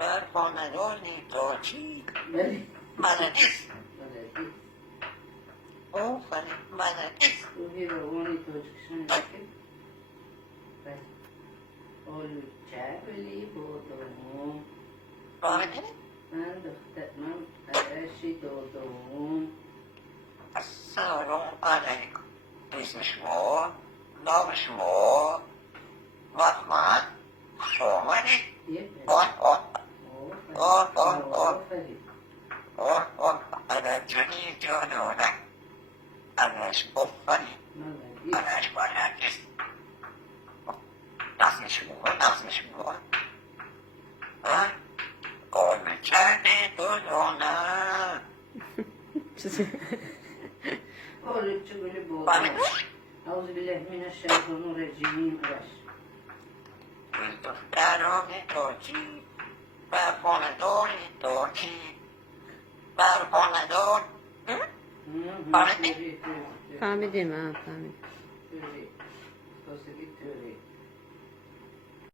برخواندگانی توچی بله مددیست بلدی آفرین مددیست روحی روانی توجکشان بکن بله اولو چبلی بودم فهمیدی؟ من عرشی دادم السلام علیکم اسم شما نام شما محمد شامنی یه آفرین أنا جنونة أنا شبفني أنا شبناكس نصني شموع ها قول جاني دلونا قولت شغل بودم أعوذ بالله من الشيطان الرجيم أرش دختران توچی برخواندگانی توچی برخواندگان فهمیدی؟ فهمیدیم فهمیدیم توری خواستگی توری